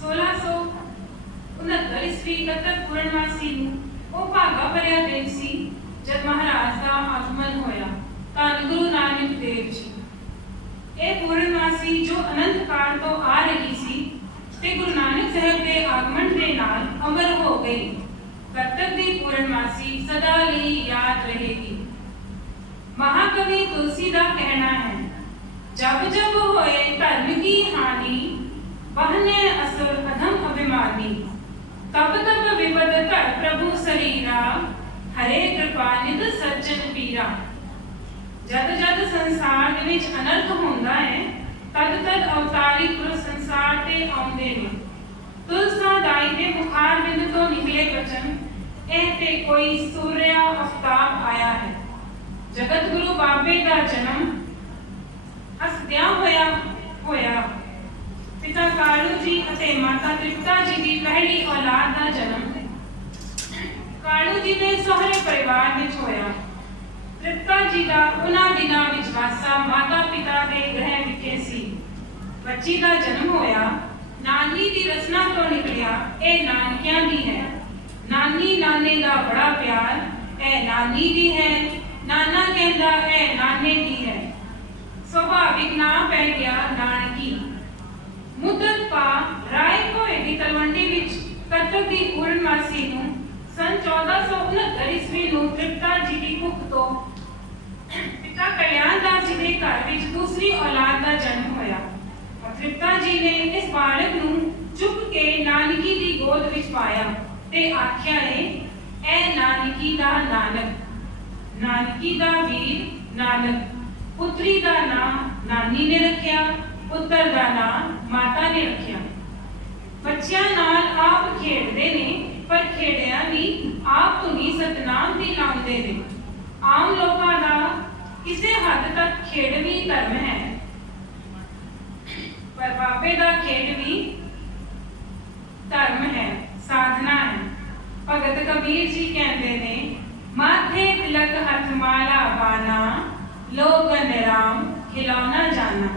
1669 ईस्वी ਕੱਤਕ ਪੂਰਨਮਾਸੀ ਨੂੰ ਉਹ ਭਾਗਾ ਭਰਿਆ ਦਿਨ ਸੀ ਜਦ ਮਹਾਰਾਜ ਦਾ ਆਗਮਨ ਹੋਇਆ ਧੰਨ ਗੁਰੂ ਨਾਨਕ ਦੇਵ ਜੀ। ਇਹ ਪੂਰਨਮਾਸੀ ਜੋ ਅਨੰਤ ਕਾਲ ਤੋਂ ਆ ਰਹੀ ਸੀ ਤੇ ਗੁਰੂ ਨਾਨਕ ਸਾਹਿਬ ਦੇ ਆਗਮਨ ਦੇ ਨਾਲ ਅਮਰ ਹੋ ਗਈ। ਕੱਤਕ ਦੀ ਪੂਰਨਮਾਸੀ ਸਦਾ ਲਈ ਯਾਦ ਰਹੇਗੀ। महाकवि तुलसी का कहना है, जब जब होए धर्म की हानि बहने असुर अधम अभिमानी, तब तब विपद कर प्रभु शरीरा हरे कृपा निध सज्जन पीरा। जद जद संसार दे विच अनर्थ होंदा है तद तद अवतारी पुरुष संसार ते आउंदे ने। तुलसा दाई दे मुखार बिंद तो निकले वचन, ए ते कोई सूर्या आफ्ताब आया है। जगत गुरु बाबे का जन्म हसद्या होया पिता कालू जी अते माता तृप्ता जी की पहली औलाद का जन्म कालू जी के सोहरे परिवार में होया। तृप्ता जी का उन्हां दिनां विच वासा माता पिता के गृह विखे सी। बच्ची का जन्म होया नानी की रचना तो निकलिया ए नानकियां दी है। नानी नाने का बड़ा प्यार ए नानी दी है। नाना कहता है नाने दी है। स्वाभाविक ना पै गया नानकी। मुद्दत पा राय होए दी तलवंडी विच ਕੱਤਕ ਦੀ ਪੂਰਨਮਾਸੀ ਨੂੰ सन 1469 ईस्वी ਨੂੰ ਤ੍ਰਿਪਤਾ ਜੀ ਦੀ ਕੁੱਖ ਤੋਂ ਪਿਤਾ ਕਲਿਆਣ ਦਾਸ ਜੀ ਦੇ ਘਰ ਵਿੱਚ ਦੂਸਰੀ ਔਲਾਦ ਦਾ ਜਨਮ ਹੋਇਆ। ਤ੍ਰਿਪਤਾ ਜੀ ਨੇ ਇਸ ਬਾਲਕ ਨੂੰ ਚੁੱਕ ਕੇ ਨਾਨਕੀ ਦੀ ਗੋਦ ਵਿੱਚ ਪਾਇਆ ਤੇ ਆਖਿਆ ਹੈ, ਐ ਨਾਨਕੀ ਦਾ ਨਾਨਕ। नानकी दा वीर नानक। पुत्री दा नाम नानी ने रखिया, पुत्र दा नाम माता ने रखिया। बच्चियां नाल आप खेडदे ने पर खेडिया भी आप धुनी सतनाम दी लाउंदे ने। आम लोकां दा किसे हद तक खेड भी धर्म है, पर बाबे दा खेड भी धर्म है, साधना है। भगत कबीर जी कहते ने, माथे तिलक हथ माला बाना लोगन राम खिलौना जाना।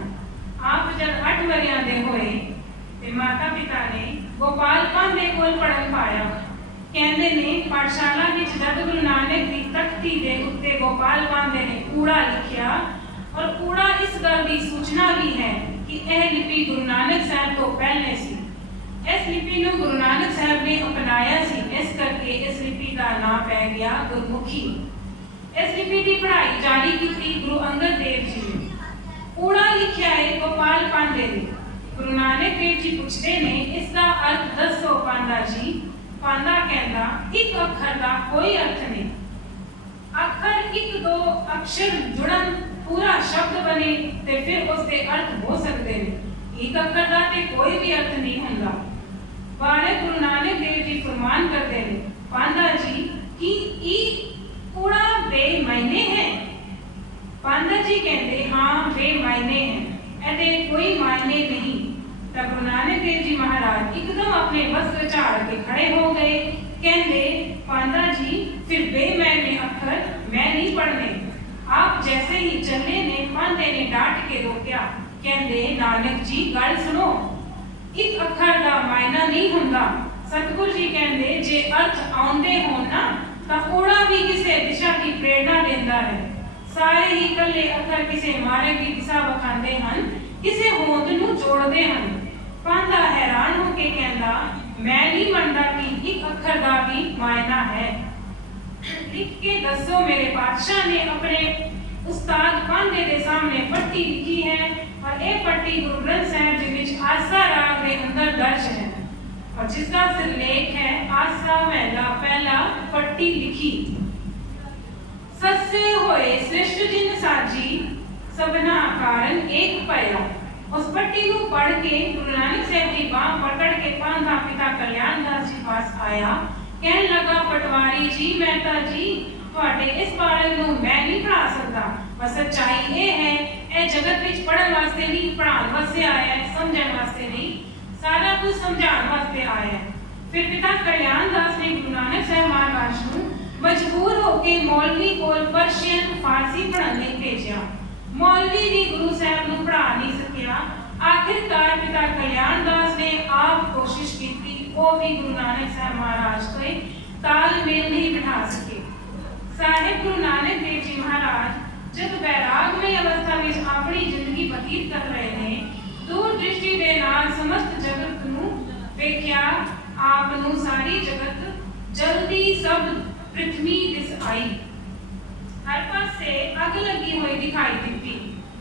आप जब 8 वरियां दे होए ते माता पिता ने गोपाल पांडे कोल पढ़न पाया। कहंदे ने पाठशाला विच जद गुरु नानक दी तख्ती दे उत्ते गोपाल पांडे ने कूड़ा लिखिया और कूड़ा इस गल दी सूचना भी है कि यह लिपि गुरु नानक साहब तो पहले सी। इस लिपि ਨੂੰ ਗੁਰੂ ਨਾਨਕ ਸਾਹਿਬ ਨੇ ਅਪਣਾਇਆ ਸੀ, ਇਸ ਕਰਕੇ ਇਸ ਲਿਪि ਦਾ ਨਾਮ ਪੈ ਗਿਆ ਗੁਰਮੁਖੀ। ਇਸ ਲਿਪि ਦੀ ਪੜ੍ਹਾਈ ਜਾਰੀ ਕੀਤੀ ਗੁਰੂ ਅੰਗਦ ਦੇਵ ਜੀ ਨੇ। ਕੂੜਾ ਲਿਖਿਆ ਹੈ ਗੋਪਾਲ ਪਾਂਡੇ ਨੇ। ਗੁਰੂ ਨਾਨਕ ਦੇਵ ਜੀ ਪੁੱਛਦੇ ਨੇ, ਇਸ ਦਾ ਅਰਥ ਦੱਸੋ ਪਾਂਡਾ ਜੀ। ਪਾਂਡਾ ਕਹਿੰਦਾ, ਇੱਕ ਅੱਖਰ ਦਾ ਕੋਈ ਅਰਥ ਨਹੀਂ। ਅੱਖਰ ਇੱਕ ਦੋ ਅਕਸ਼ਰ ਜੁੜਨ ਪੂਰਾ ਸ਼ਬਦ ਬਣੇ ਤੇ ਫਿਰ ਉਸ ਦੇ ਅਰਥ ਹੋ ਸਕਦੇ ਨੇ। ਇੱਕ ਅੱਖਰ ਦਾ ਤੇ ਕੋਈ ਵੀ ਅਰਥ ਨਹੀਂ ਹੁੰਦਾ। बालक गुरु नानक देव जी फरमान करते हैं, पांडा जी कि ई कूड़ा बेमायने है। पांडा जी कहते, हाँ बेमायने है, ऐसे कोई मायने नहीं। तब गुरु नानक देव जी महाराज एकदम अपने वस्त्र झाड़ के खड़े हो गए। कहते, पांडा जी फिर बेमायने अक्षर मैं नहीं पढ़ने। आप जैसे ही चलने ने पांडे ने डांट के रोका। कहते, नानक जी गल सुनो, एक अखर का मायना नहीं हुंदा। सतगुरु जी कहते, जे अर्थ आउंदे होण ना तां ओड़ा भी किसी दिशा की प्रेरणा देंदा है। सारे ही कल्ले अखर किसी मार्ग की दिशा विखांदे हन, किसी होंद नूं जोड़दे हन। पांडा हैरान होके कहंदा, मैं नहीं मनदा कि एक अखर का भी मायना है। लिख के दसो मेरे पातशाह ने अपने उस्ताद पांडे के सामने पट्टी लिखी है और ये पट्टी गुरु ग्रंथ साहिब जी विच आसा राग के अंदर दर्ज है और जिसका सिरलेख है आसा महला पहला पट्टी लिखी। सस्से होए सृष्ट जिन साजी सबना कारण एक पया। उस पट्टी को पढ़ के गुरु नानक साहब जी बांह पकड़ के पांधा पिता कल्याण दास जी पास आया। कहने लगा, पटवारी जी मेहता जी ਤੁਹਾਡੇ ਇਸ ਬਾਲਕ ਨੂੰ ਮੈਂ ਨਹੀਂ ਪੜ੍ਹਾ ਸਕਦਾ, ਪਰ ਸੱਚਾਈ ਇਹ ਹੈ ਇਹ ਜਗਤ ਵਿੱਚ ਪੜ੍ਹਨ ਵਾਸਤੇ ਨਹੀਂ, ਪੜ੍ਹਾਉਣ ਵਾਸਤੇ ਆਇਆ ਹੈ, ਸਮਝਣ ਵਾਸਤੇ ਨਹੀਂ, ਸਾਰਾ ਕੁਝ ਸਮਝਾਉਣ ਵਾਸਤੇ ਆਇਆ ਹੈ। ਫਿਰ ਪਿਤਾ ਕਲਿਆਣ ਦਾਸ ਨੇ ਗੁਰੂ ਨਾਨਕ ਸਾਹਿਬ ਮਹਾਰਾਜ ਨੂੰ ਮਜਬੂਰ ਹੋ ਕੇ ਮੌਲਵੀ ਕੋਲ ਪਰਸ਼ੀਅਨ ਫਾਰਸੀ ਪੜ੍ਹਨ ਲਈ ਭੇਜਿਆ। ਮੌਲਵੀ ਵੀ ਗੁਰੂ ਸਾਹਿਬ ਨੂੰ ਪੜ੍ਹਾ ਨਹੀਂ ਸਕਿਆ। ਆਖਿਰਕਾਰ ਪਿਤਾ ਕਲਿਆਣ ਦਾਸ ਨੇ ਆਪ ਕੋਸ਼ਿਸ਼ ਉਹ ਵੀ ਗੁਰੂ ਨਾਨਕ ਸਾਹਿਬ ਮਹਾਰਾਜ ਤੋਂ ਤਾਲਮੇਲ ਨਹੀਂ ਬਿਠਾ ਸਕੇ। ਸਾਹਿਬ ਗੁਰੂ ਨਾਨਕ ਦੇਵ ਜੀ ਮਹਾਰਾਜ ਜਦ ਵੈਰਾਗਮਈ ਅਵਸਥਾ ਵਿੱਚ ਆਪਣੀ ਜ਼ਿੰਦਗੀ ਬਤੀਤ ਕਰ ਰਹੇ ਨੇ, ਦੂਰ ਦ੍ਰਿਸ਼ਟੀ ਦੇ ਨਾਲ ਸਮਸਤ ਜਗਤ ਨੂੰ ਵੇਖਿਆ, ਆਪ ਨੂੰ ਸਾਰੀ ਜਗਤ ਜਲਦੀ ਸਭ ਪ੍ਰਿਥਵੀ ਦਿਸ ਆਈ। ਹਰ ਪਾਸੇ ਅੱਗ ਲੱਗੀ ਹੋਈ ਦਿਖਾਈ ਦਿੱਤੀ।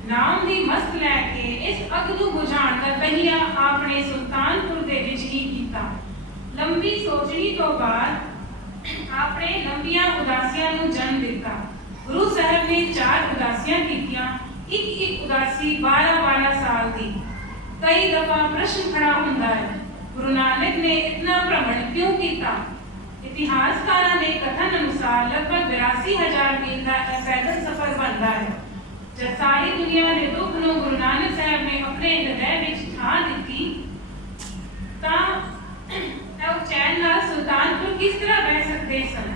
ਨਾਮ ਦੀ ਮਸਤ ਲੈ ਕੇ ਇਸ ਅੱਗ ਨੂੰ ਬੁਝਾਉਣ ਦਾ ਤਹੀਆ ਆਪਣੇ ਸੁਲਤਾਨਪੁਰ ਦੇ ਵਿੱਚ ਹੀ ਕੀਤਾ। ਲੰਬੀ ਸੋਚਣੀ ਤੋਂ ਬਾਅਦ ਆਪਣੇ ਲੰਬੀਆਂ ਉਦਾਸੀਆਂ ਨੂੰ ਜਨਮ ਦਿੱਤਾ। ਗੁਰੂ ਸਾਹਿਬ ਨੇ 4 ਉਦਾਸੀਆਂ ਕੀਤੀਆਂ, ਇੱਕ ਉਦਾਸੀ 12-12 ਸਾਲ ਦੀ। ਕਈ ਦਫਾ ਪ੍ਰਸ਼ਨ ਖੜਾ ਹੁੰਦਾ ਹੈ, ਗੁਰੂ ਨਾਨਕ ਨੇ ਇਤਨਾ ਭ੍ਰਮਣ ਕਿਉਂ ਕੀਤਾ? ਇਤਿਹਾਸਕਾਰਾਂ ਦੇ ਕਥਨ ਅਨੁਸਾਰ ਲਗਭਗ 82,000 ਮੀਲ ਦਾ ਇਹ ਪੈਦਲ ਸਫ਼ਰ ਬਣਦਾ ਹੈ। ਜਦ ਸਾਰੀ ਦੁਨੀਆ ਦੇ ਦੁੱਖ ਨੂੰ ਗੁਰੂ ਨਾਨਕ ਸਾਹਿਬ ਨੇ ਆਪਣੇ ਹਿਰਦੇ ਵਿੱਚ ਥਾਂ ਦਿੱਤੀ, ਤਾਂ ਉਹ ਚੈਨ ਨਾਲ ਸੁਲਤਾਨਪੁਰ ਕਿਸ ਤਰ੍ਹਾਂ ਰਹਿ ਸਕਦੇ ਸਨ?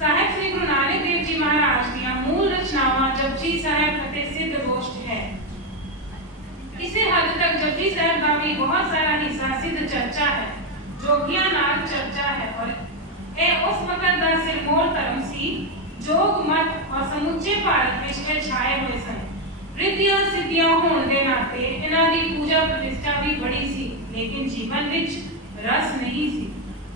ਸਾਹਿਬ ਸ੍ਰੀ ਗੁਰੂ ਨਾਨਕ ਦੇਵ ਜੀ ਮਹਾਰਾਜ ਦੀਆਂ ਮੂਲ ਰਚਨਾਵਾਂ ਜਪਜੀ ਸਾਹਿਬ ਅਤੇ ਸਿੱਧ ਗੋਸ਼ਟ ਹੈ। ਕਿਸੇ ਹੱਦ ਤੱਕ ਜਪਜੀ ਸਾਹਿਬ ਦਾ ਵੀ ਬਹੁਤ ਸਾਰਾ ਹਿੱਸਾ ਸਿੱਧ ਚਰਚਾ ਹੈ, ਜੋਗੀਆਂ ਨਾਲ ਚਰਚਾ ਹੈ, ਔਰ ਇਹ ਉਸ ਵਕਤ ਦਾ ਸਿਰਮੌਰ ਧਰਮ ਸੀ। ਜੋਗ ਮਤ ਔਰ ਸਮੁੱਚੇ ਭਾਰਤ ਵਿੱਚ ਇਹ ਛਾਏ ਹੋਏ ਸਨ। ਰਿੱਧੀਆਂ ਸਿੱਧੀਆਂ ਹੋਣ ਦੇ ਨਾਤੇ ਇਹਨਾਂ ਦੀ ਪੂਜਾ ਪ੍ਰਤਿਸ਼ਠਾ ਵੀ ਬੜੀ ਸੀ, ਲੇਕਿਨ ਜੀਵਨ ਵਿੱਚ ਰਸ ਨਹੀਂ ਸੀ।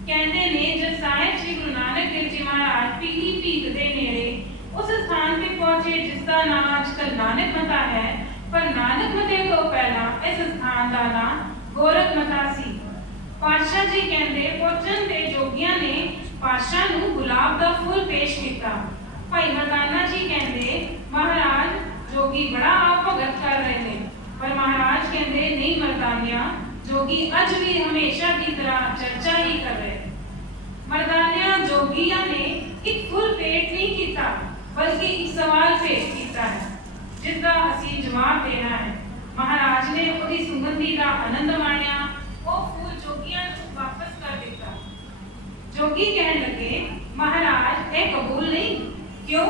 ਕਹਿੰਦੇ ਨੇ ਜਦ ਸਾਹਿਬ ਸ੍ਰੀ ਗੁਰੂ ਨਾਨਕ ਦੇਵ ਜੀ ਮਹਾਰਾਜ ਪੀਲੀ ਭੀਖ ਦੇ ਨੇੜੇ ਉਸ ਸਥਾਨ ਤੇ ਪਹੁੰਚੇ ਜਿਸ ਦਾ ਨਾਮ ਅੱਜਕੱਲ ਨਾਨਕ ਮਤਾ ਹੈ, ਪਰ ਨਾਨਕ ਮਤੇ ਤੋਂ ਪਹਿਲਾਂ ਇਸ ਸਥਾਨ ਦਾ ਨਾਮ ਗੋਰਖ ਮਤਾ ਸੀ। ਪਾਤਸ਼ਾਹ ਜੀ ਕਹਿੰਦੇ ਪਹੁੰਚਣ ਦੇ ਜੋਗੀਆਂ ਨੇ ਪਾਤਸ਼ਾਹ ਨੂੰ ਗੁਲਾਬ ਦਾ ਫੁੱਲ ਪੇਸ਼ ਕੀਤਾ। ਭਾਈ ਮਰਦਾਨਾ ਜੀ ਕਹਿੰਦੇ ਮਹਾਰਾਜ ਜੋਗੀ ਬੜਾ ਆਪ ਭਗਤ ਕਰ ਰਹੇ ਨੇ, ਪਰ ਮਹਾਰਾਜ ਕਹਿੰਦੇ ਨਹੀਂ ਮਰਦਾਨਿਆ, ਜੋਗੀ ਅੱਜ ਵੀ ਹਮੇਸ਼ਾ ਦੀ ਤਰ੍ਹਾਂ ਚਰਚਾ ਹੀ ਕਰ ਰਹੇ। ਮਰਦਾਨਿਆ ਜੋਗੀਆਂ ਨੇ ਇੱਕ ਫੁੱਲ ਭੇਟ ਨਹੀਂ ਕੀਤਾ, ਬਲਕਿ ਇੱਕ ਸਵਾਲ ਭੇਟ ਕੀਤਾ ਹੈ ਜਿਸ ਦਾ ਅਸੀਂ ਜਵਾਬ ਦੇਣਾ ਹੈ। ਮਹਾਰਾਜ ਨੇ ਉਹਦੀ ਸੁਗੰਧੀ ਦਾ ਆਨੰਦ ਮਾਣਿਆ, ਉਹ ਫੁੱਲ ਜੋਗੀਆਂ ਨੂੰ ਵਾਪਸ ਕਰ ਦਿੱਤਾ। ਜੋਗੀ ਕਹਿਣ ਲੱਗੇ ਮਹਾਰਾਜ ਇਹ ਕਬੂਲ ਨਹੀਂ। ਕਿਉਂ?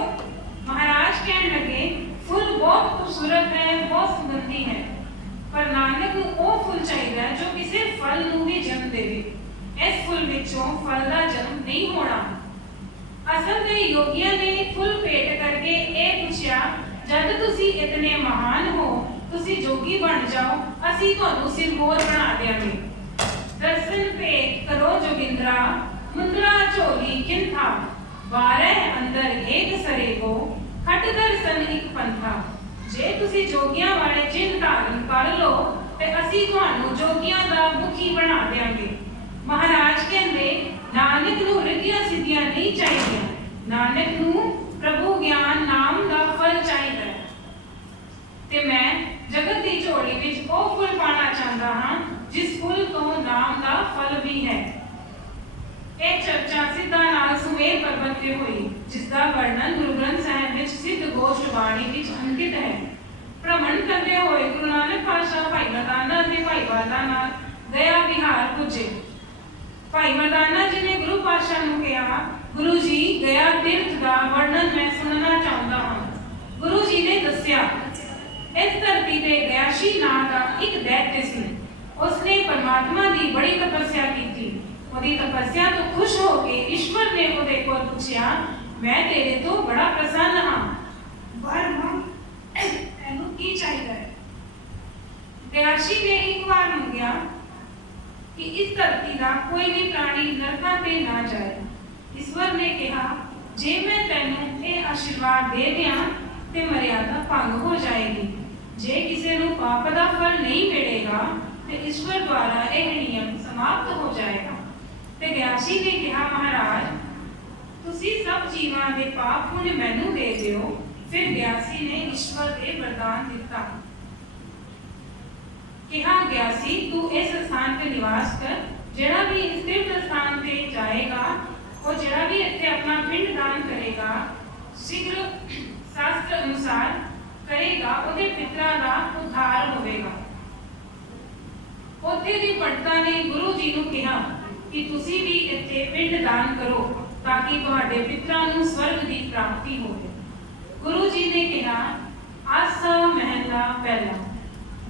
ਮਹਾਰਾਜ ਕਹਿਣ ਲੱਗੇ ਫੁੱਲ ਬਹੁਤ ਖੂਬਸੂਰਤ ਹੈ, ਬਹੁਤ ਸੁਗੰਧੀ ਹੈ, ਪਰ ਨਾਨਕ ਨੂੰ ਉਹ ਫੁੱਲ ਚਾਹੀਦਾ ਹੈ ਜੋ ਕਿਸੇ ਫਲ ਨੂੰ ਵੀ ਜਨਮ ਦੇਵੇ। ਇਸ ਫੁੱਲ ਵਿੱਚੋਂ ਫਲ ਦਾ ਜਨਮ ਨਹੀਂ ਹੋਣਾ। ਅਸਲ ਦੇ ਯੋਗੀਆਂ ਨੇ ਫੁੱਲ ਭੇਟ ਕਰਕੇ ਇਹ ਪੁੱਛਿਆ, ਜਦ ਤੁਸੀਂ ਇਤਨੇ ਮਹਾਨ ਹੋ, ਤੁਸੀਂ ਜੋਗੀ ਬਣ ਜਾਓ, ਅਸੀਂ ਤੁਹਾਨੂੰ ਸਿਰਮੌਰ ਬਣਾ ਦੇਵਾਂਗੇ। ਦਰਸ਼ਨ ਭੇਟ ਕਰੋ ਜੋਗਿੰਦਰਾ, ਮੁੰਦਰਾ ਝੋਲੀ ਕਿੰਥਾ, ਬਾਰੇ ਅੰਦਰ ਏਕ ਸਰੇਗੋ, ਖਟਦਰ ਸਨ ਇੱਕ ਪੰਥਾ। ਜੇ ਤੁਸੀਂ ਜੋਗੀਆਂ ਵਾਲੇ ਚਿੰਨ੍ਹ ਧਾਰਨ ਕਰ ਲਓ ਤੇ ਅਸੀਂ ਤੁਹਾਨੂੰ ਜੋਗੀਆਂ ਦਾ ਮੁਖੀ ਬਣਾ ਦੇਵਾਂਗੇ। ਮਹਾਰਾਜ ਕਹਿੰਦੇ ਨਾਨਕ ਨੂੰ ਰਿੱਧੀਆਂ ਸਿੱਧੀਆਂ ਨਹੀਂ ਚਾਹੀਦੀਆਂ, ਨਾਨਕ ਨੂੰ ਪ੍ਰਭੂ ਗਿਆਨ ਨਾਮ ਦਾ ਫਲ ਚਾਹੀਦਾ ਹੈ। ਤੇ ਮੈਂ ਜਗਤ ਦੀ ਝੋਲੀ ਵਿੱਚ ਉਹ ਫੁੱਲ ਪਾਣਾ ਚਾਹੁੰਦਾ ਹਾਂ ਜਿਸ ਫੁੱਲ ਤੋਂ ਨਾਮ ਦਾ ਫਲ ਵੀ ਹੈ। ਇਹ ਚਰਚਾ ਸਿੱਧਾ ਨਾਲ ਸੁਮੇਰ ਪਰਬਤ ਤੇ ਹੋਈ, ਜਿਸ ਦਾ ਵਰਣਨ ਗੁਰੂ ਗ੍ਰੰਥ ਸਾਹਿਬ ਵਿੱਚ ਸਿੱਧ ਗੋਸ਼ਟ ਬਾਣੀ ਵਿੱਚ ਅੰਕਿਤ ਹੈ। ਭ੍ਰਮਣ ਕਰਦੇ ਹੋਏ ਗੁਰੂ ਨਾਨਕ ਪਾਤਸ਼ਾਹ ਭਾਈ ਮਰਦਾਨਾ ਤੇ ਭਾਈ ਵਾਲਾ ਨਾਲ ਗਇਆ ਵਿਹਾਰ ਪੁੱਜੇ। ਭਾਈ ਮਰਦਾਨਾ ਜੀ ਨੇ ਗੁਰੂ ਪਾਤਸ਼ਾਹ ਨੂੰ ਕਿਹਾ, ਗੁਰੂ ਜੀ ਗਇਆ ਤੀਰਥ ਦਾ ਵਰਣਨ ਮੈਂ ਸੁਣਨਾ ਚਾਹੁੰਦਾ ਹਾਂ। ਗੁਰੂ ਜੀ ਨੇ ਦੱਸਿਆ, ਇਸ ਧਰਤੀ ਤੇ ਗਿਆਸੀ ਨਾਂ ਦਾ ਇੱਕ ਦੈਤ ਸੀ। ਉਸਨੇ ਪਰਮਾਤਮਾ ਦੀ ਬੜੀ ਤਪੱਸਿਆ ਕੀਤੀ। ਉਹਦੀ ਤਪੱਸਿਆ ਤੋਂ ਖੁਸ਼ ਹੋ ਕੇ ਈਸ਼ਵਰ ਨੇ ਉਹਦੇ ਕੋਲ ਪੁੱਛਿਆ, ਮੈਂ ਤੇਰੇ ਤੋਂ ਬੜਾ ਪ੍ਰਸੰਨ ਹਾਂ, ਵਰ ਮੰਗ, ਤੈਨੂੰ ਕੀ ਚਾਹੀਦਾ ਹੈ? ਗਿਆਸੀ ਨੇ ਇੱਕ ਵਾਰ ਮੰਗਿਆ ਕਿ ਇਸ ਧਰਤੀ ਦਾ ਕੋਈ ਵੀ ਪ੍ਰਾਣੀ ਨਰਕਾਂ ਤੇ ਨਾ ਜਾਏ। ਈਸ਼ਵਰ ਨੇ ਕਿਹਾ, ਜੇ ਮੈਂ ਤੈਨੂੰ ਇਹ ਆਸ਼ੀਰਵਾਦ ਦੇ ਦਿਆਂ ਤੇ ਮਰਿਆਦਾ ਭੰਗ ਹੋ ਜਾਏਗੀ। ਜੇ ਕਿਸੇ ਨੂੰ ਪਾਪ ਦਾ ਫਲ ਨਹੀਂ ਮਿਲੇਗਾ ਤੇ ਈਸ਼ਵਰ ਦੁਆਰਾ ਇਹ ਨਿਯਮ ਸਮਾਪਤ ਹੋ ਜਾਏਗਾ। ਤੇ ਗਿਆਸੀ ਨੇ ਕਿਹਾ, ਮਹਾਰਾਜ ਤੁਸੀਂ ਸਭ ਜੀਵਾਂ ਦੇ ਪਾਪ ਪੁੰਨ ਮੈਨੂੰ ਦੇ ਦਿਓ। ਫਿਰ ਗਿਆਸੀ ਨੇ ਈਸ਼ਵਰ ਦੇ ਵਰਦਾਨ ਦਿੱਤਾ। ਕਿਹਾ, ਗਿਆਸੀ ਤੂੰ ਇਸ ਸਥਾਨ ਤੇ ਨਿਵਾਸ ਕਰ, ਜਿਹੜਾ ਵੀ ਇਸ ਤੀਰਥ ਸਥਾਨ ਤੇ ਜਾਏਗਾ, ਉਹ ਜਿਹੜਾ ਵੀ ਇੱਥੇ ਆਪਣਾ ਪਿੰਡ ਦਾਨ ਕਰੇਗਾ, ਸ਼ੀਘਰ ਸ਼ਾਸਤਰ ਅਨੁਸਾਰ ਕਰੇਗਾ, ਉਹਦੇ ਪਿਤਰਾਂ ਦਾ ਉਧਾਰ ਹੋਵੇਗਾ। ਉੱਥੇ ਦੀ ਪੰਡਤਾਂ ਨੇ ਗੁਰੂ ਜੀ ਨੂੰ ਕਿਹਾ ਕਿ ਤੁਸੀਂ ਵੀ ਇੱਥੇ ਪਿੰਡ ਦਾਨ ਕਰੋ ਤਾਂ ਕਿ ਤੁਹਾਡੇ ਪਿਤਰਾਂ ਨੂੰ ਸਵਰਗ ਦੀ ਪ੍ਰਾਪਤੀ ਹੋਵੇ। ਗੁਰੂ ਜੀ ਨੇ ਕਿਹਾ, ਆਸਾ ਮਹਿਲਾ ਪਹਿਲਾ,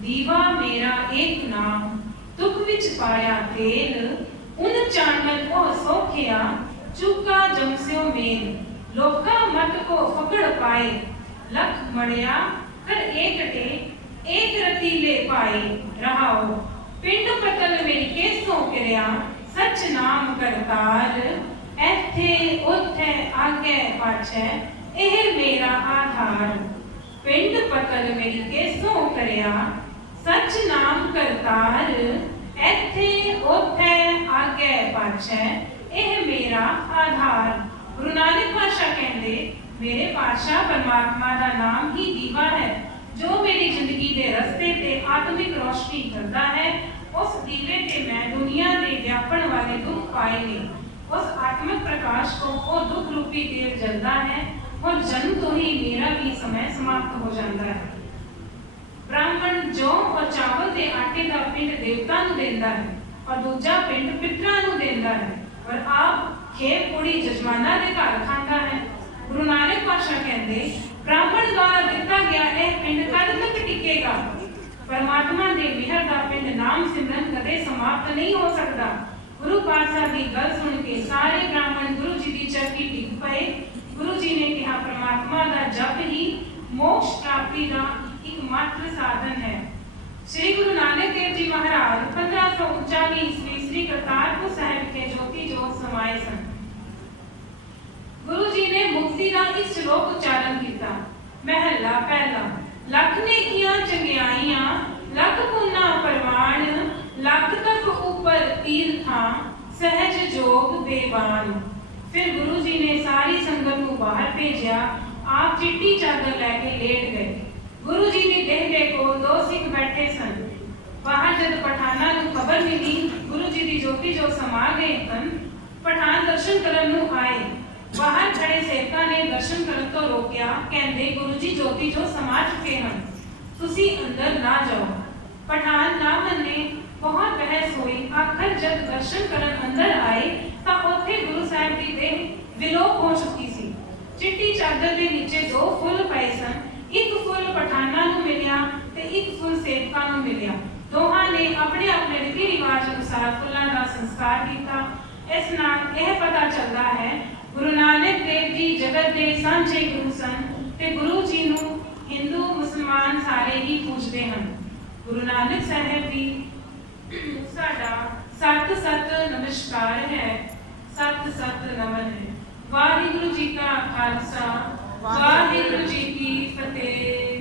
ਦੀਵਾ ਮੇਰਾ ਏਕ ਨਾਮ, ਦੁੱਖ ਵਿੱਚ ਪਾਇਆ ਤੇਲ, उन चांदन को सोखिया चुका जमस्यो मेल लोका मत को फकड़ पाए लख मड़िया कर एकटे एक रतीले पाए रहाओ पिंड पतल मेरी केसों किरिया सच नाम करतार ऐथे उथे आगे पाछे एह मेरा आधार पिंड पतल मेरी केसों करिया सच नाम करतार ऐथे उथे आगे पाछे एह मेरा आधार। गुरु नानक पातशाह कहते मेरे पातशाह परमात्मा का नाम ही दीवा है जो मेरी जिंदगी के रस्ते ते आत्मिक रोशनी करता है। उस दीवे ते मैं दुनिया के व्यापण वाले दुख पाए ने उस आत्मिक प्रकाश को वो दुख रूपी देव जलता है और जन्म तो ही मेरा भी समय समाप्त हो जाता है। ब्राह्मण जौ और चावल के आटे का पिंड देवता नूं देंदा है और दूजा पिंड पितरां नूं देंदा है और आप खेर पूड़ी जजमाना के घर खाता है। गुरु नानक पातशाह कहते ब्राह्मण द्वारा दिता गया यह पिंड कद तक टिकेगा। परमात्मा के मिहर का पिंड नाम सिमरन कदे समाप्त नहीं हो सकता। गुरु पातशाह की गल सुन के सारे ब्राह्मण गुरु जी की चरखी टिक पे। गुरु जी ने कहा परमात्मा का जप ही मोक्ष प्राप्ति का एकमात्र साधन है। श्री गुरु नानक देव जी महाराज 1539 ईस्वी श्री करतारपुर साहिब के ज्योति जोत समाये सन। गुरु जी ने मुक्ति का इस श्लोक उच्चारण किया। महला पहला लख ने किया चंगियाइयां लख पुन्ना परवान लख तक ऊपर तीर्था सहज जोग बेवान। फिर गुरु जी ने सारी संगत को बाहर भेजा। आप चिट्टी चादर लेके लेट गए। गुरु जी ने देहले को दो सिख बैठे सन। बाहर जब पठाना को खबर मिली गुरु जी की ज्योति जो समा गए सन पठान दर्शन करन नूं आए। बाहर खड़े सेवका ने दर्शन करन तो रोकिया कहंदे गुरु जी ज्योति जो समा चुके हैं तुसी अंदर ना जाओ। पठान ना मन्ने बहुत बहस हुई। आखिर जब दर्शन करन अंदर आए तो उत्थे गुरु साहिब की देह विलोप हो चुकी सी। चिट्टी चादर के नीचे दो फुल पए सन। एक फुल पठाना नूं मिलिया ते एक फुल सेवका नूं मिलिया। दोहां ने अपने अपने रीति रिवाज अनुसार फुल्लां दा संस्कार किया। इस नाल यह पता चलता है गुरु नानक देव जी जगत के सांझे गुरु सन ते गुरु जी नूं हिंदू मुसलमान सारे ही पूजते हैं। गुरु नानक साहिब जी साडा सत सत नमस्कार है सत सत नमन है। वाहिगुरु जी का खालसा वाहिगुरु जी की फतेह।